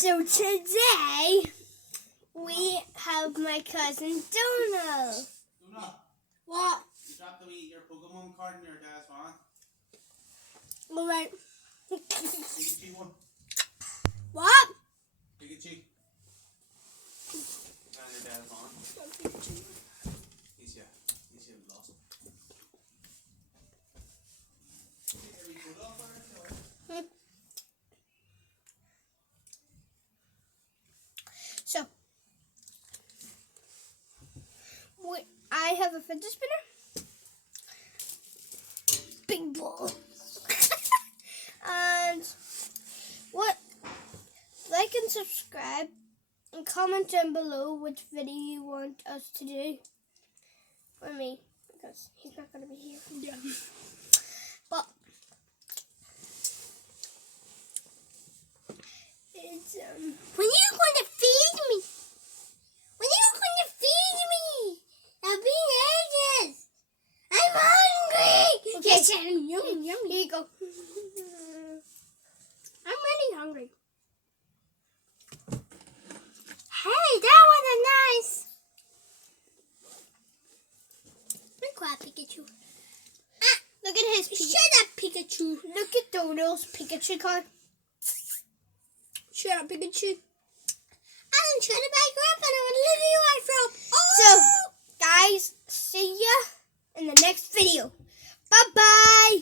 So today we have my cousin Donald. Donald, What? you dropped your Pokemon card in your dad's van. Alright. Pikachu one. What? Pikachu. It's on your dad's van. He's lost. So, I have a fidget spinner. Big ball. And like and subscribe and comment down below which video you want us to do for me, because he's not going to be here. Yeah. But it's when you going to feed me? When you going to feed me? I've been ages. I'm hungry. Okay, yummy. Here you go. I'm really hungry. Hey, that was nice. Look at Pikachu. Look at his Pikachu. Shut up, Pikachu. Look at Donald's Pikachu card. Shut up, Pikachu. I'm trying to back her up and I'm going to leave you right from. Oh! So, guys, see ya in the next video. Bye-bye.